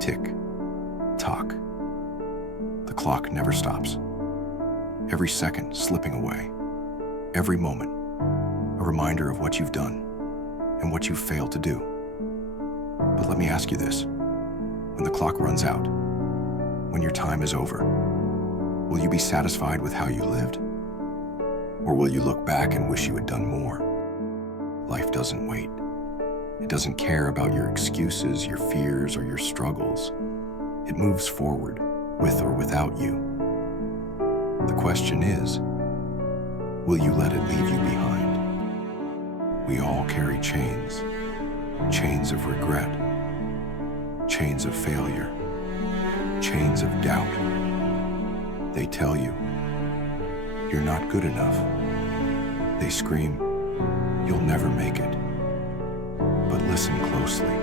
Tick, tock. The clock never stops. Every second slipping away. Every moment, a reminder of what you've done and what you've failed to do. But let me ask you this. When the clock runs out, when your time is over, will you be satisfied with how you lived? Or will you look back and wish you had done more? Life doesn't wait. It doesn't care about your excuses, your fears, or your struggles. It moves forward, with or without you. The question is, will you let it leave you behind? We all carry chains, chains of regret, chains of failure, chains of doubt. They tell you, you're not good enough. They scream, you'll never make it. But listen closely.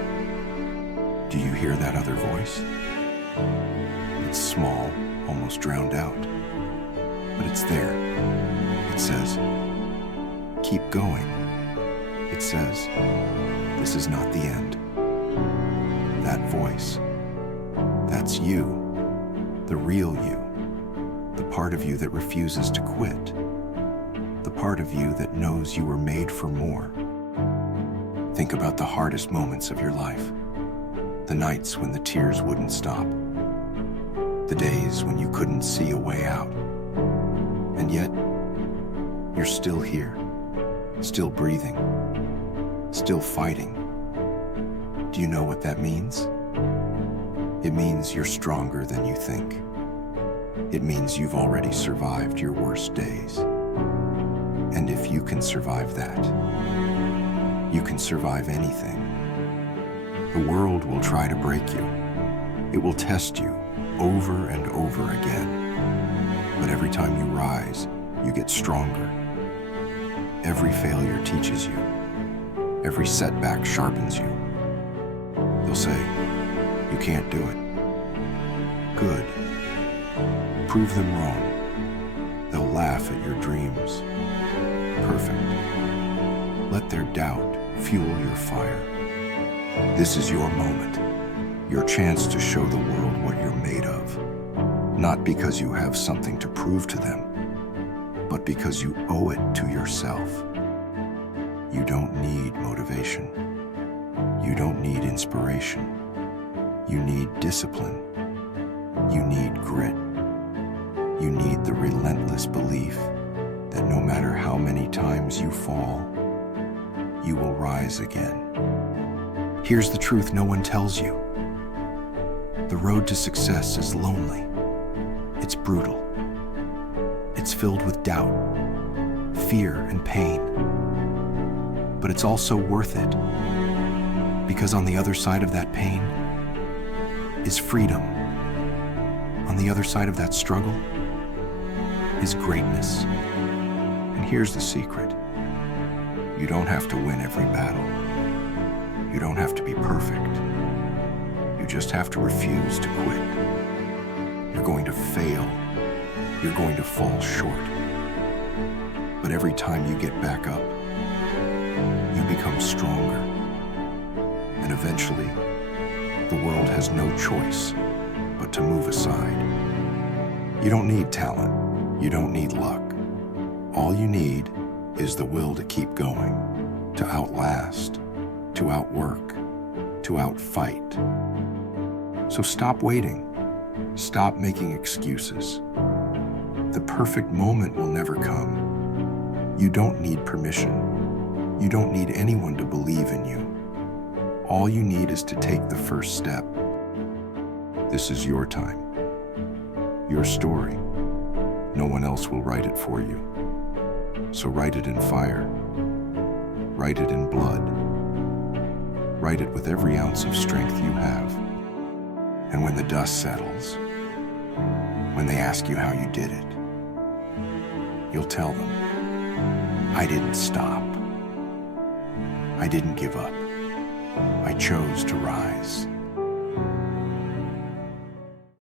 Do you hear that other voice? It's small, almost drowned out, but it's there. It says, keep going. It says, this is not the end. That voice, that's you, the real you, the part of you that refuses to quit, the part of you that knows you were made for more. Think about the hardest moments of your life, the nights when the tears wouldn't stop, the days when you couldn't see a way out, and yet you're still here, still breathing, still fighting. Do you know what that means? It means you're stronger than you think. It means you've already survived your worst days. And if you can survive that, you can survive anything. The world will try to break you. It will test you over and over again. But every time you rise, you get stronger. Every failure teaches you. Every setback sharpens you. They'll say, you can't do it. Good. Prove them wrong. They'll laugh at your dreams. Perfect. Let their doubt fuel your fire. This is your moment, your chance to show the world what you're made of. Not because you have something to prove to them, but because you owe it to yourself. You don't need motivation. You don't need inspiration. You need discipline. You need grit. You need the relentless belief that no matter how many times you fall, you will rise again. Here's the truth no one tells you. The road to success is lonely. It's brutal. It's filled with doubt, fear, and pain. But it's also worth it, because on the other side of that pain is freedom. On the other side of that struggle is greatness. And here's the secret. You don't have to win every battle. You don't have to be perfect. You just have to refuse to quit. You're going to fail. You're going to fall short. But every time you get back up, you become stronger. And eventually, the world has no choice but to move aside. You don't need talent. You don't need luck. All you need is the will to keep going, to outlast, to outwork, to outfight. So stop waiting. Stop making excuses. The perfect moment will never come. You don't need permission. You don't need anyone to believe in you. All you need is to take the first step. This is your time, your story. No one else will write it for you. So write it in fire. Write it in blood. Write it with every ounce of strength you have. And when the dust settles, when they ask you how you did it, you'll tell them, I didn't stop. I didn't give up. I chose to rise.